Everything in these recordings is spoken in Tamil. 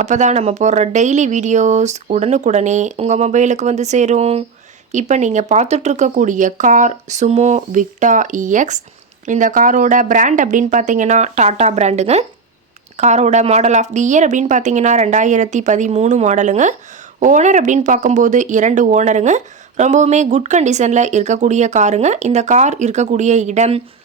அப்போ தான் நம்ம போடுற டெய்லி வீடியோஸ் உடனுக்குடனே உங்கள் மொபைலுக்கு வந்து சேரும். இப்போ நீங்கள் பார்த்துட்ருக்கக்கூடிய கார் சுமோ விக்டா இஎக்ஸ் இந்த காரோட பிராண்ட் அப்படின்னு பார்த்தீங்கன்னா டாட்டா பிராண்டுங்க காரோட மாடல் ஆஃப் தி இயர் அப்படின்னு பார்த்தீங்கன்னா ரெண்டாயிரத்தி பதிமூணு மாடலுங்க ஓனர் அப்படின்னு பார்க்கும்போது இரண்டு ஓனருங்க ரொம்பவுமே குட் கண்டிஷனில் இருக்கக்கூடிய காருங்க. இந்த கார் இருக்கக்கூடிய இடம்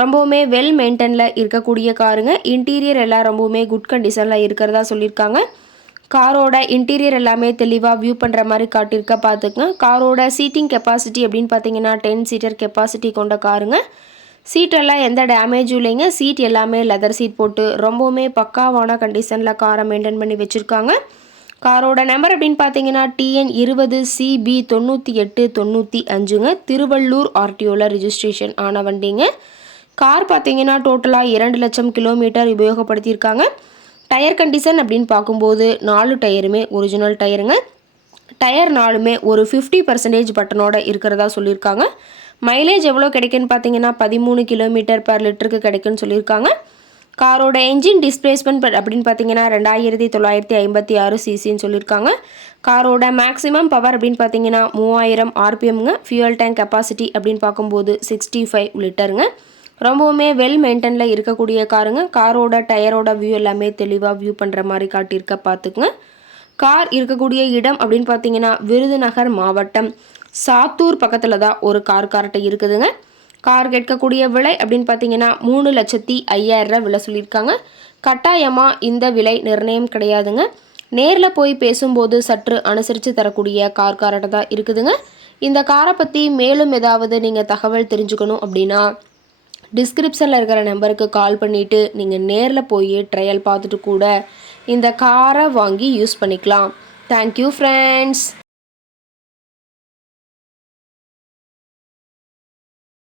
ரொம்பவுமே வெல் மெயின்டெனில் இருக்கக்கூடிய காருங்க. இன்டீரியர் எல்லாம் ரொம்பவுமே குட் கண்டிஷனில் இருக்கிறதா சொல்லியிருக்காங்க. காரோட இன்டீரியர் எல்லாமே தெளிவாக வியூ பண்ணுற மாதிரி காட்டியிருக்க பார்த்துக்குங்க காரோட சீட்டிங் கெப்பாசிட்டி அப்படின்னு பார்த்தீங்கன்னா டென் சீட்டர் கெப்பாசிட்டி கொண்ட காருங்க. சீட்டெல்லாம் எந்த டேமேஜும் இல்லைங்க. சீட் எல்லாமே லெதர் சீட் போட்டு ரொம்பவுமே பக்காவான கண்டிஷனில் காரை மெயின்டைன் பண்ணி வச்சுருக்காங்க. காரோட நம்பர் அப்படின்னு பார்த்தீங்கன்னா டிஎன் இருபது சிபி தொண்ணூற்றி எட்டு தொண்ணூற்றி அஞ்சுங்க. திருவள்ளூர் ஆர்டிஓவில் ரிஜிஸ்ட்ரேஷன் ஆன வண்டிங்க. கார் பார்த்தீங்கன்னா டோட்டலாக இரண்டு லட்சம் கிலோமீட்டர் உபயோகப்படுத்தியிருக்காங்க. டயர் கண்டிஷன் அப்படின்னு பார்க்கும்போது நாலு டயருமே ஒரிஜினல் டயருங்க டயர் நாலுமே ஒரு ஃபிஃப்டி பர்சன்டேஜ் பட்டனோட இருக்கிறதா சொல்லியிருக்காங்க. மைலேஜ் எவ்வளோ கிடைக்குன்னு பார்த்தீங்கன்னா பதிமூணு கிலோமீட்டர் பர் லிட்டருக்கு கிடைக்குன்னு சொல்லியிருக்காங்க. காரோட என்ஜின் டிஸ்பிளேஸ்மெண்ட் அப்படின்னு பார்த்தீங்கன்னா ரெண்டாயிரத்தி தொள்ளாயிரத்தி ஐம்பத்தி ஆறு சிசின்னு சொல்லியிருக்காங்க. காரோட மேக்ஸிமம் பவர் அப்படின்னு பார்த்தீங்கன்னா மூவாயிரம் ஆர்பிஎம்ங்க ஃபியூயல் டேங்க் கெப்பாசிட்டி அப்படின்னு பார்க்கும்போது சிக்ஸ்டி ஃபைவ் லிட்டருங்க ரொம்பவுமே வெல் மெயின்டெனில் இருக்கக்கூடிய காருங்க. காரோட டயரோட வியூ எல்லாமே தெளிவாக வியூ பண்ணுற மாதிரி காட்டியிருக்க பார்த்துக்குங்க கார் இருக்கக்கூடிய இடம் அப்படின்னு பார்த்தீங்கன்னா விருதுநகர் மாவட்டம். சாத்தூர் பக்கத்தில் தான் ஒரு கார் கார்ட்டை இருக்குதுங்க. கார் கேட்கக்கூடிய விலை அப்படின்னு பார்த்தீங்கன்னா மூணு லட்சத்தி ஐயாயிரம் விலை சொல்லியிருக்காங்க. கட்டாயமாக இந்த விலை நிர்ணயம் கிடையாதுங்க. நேரில் போய் பேசும்போது சற்று அனுசரித்து தரக்கூடிய கார் கார்ட்டை தான் இருக்குதுங்க. இந்த காரை பற்றி மேலும் ஏதாவது நீங்கள் தகவல் தெரிஞ்சுக்கணும் அப்படின்னா டிஸ்கிரிப்ஷனில் இருக்கிற நம்பருக்கு கால் பண்ணிவிட்டு நீங்கள் நேரில் போய் ட்ரையல் பார்த்துட்டு கூட இந்த காரை வாங்கி யூஸ் பண்ணிக்கலாம். Thank you friends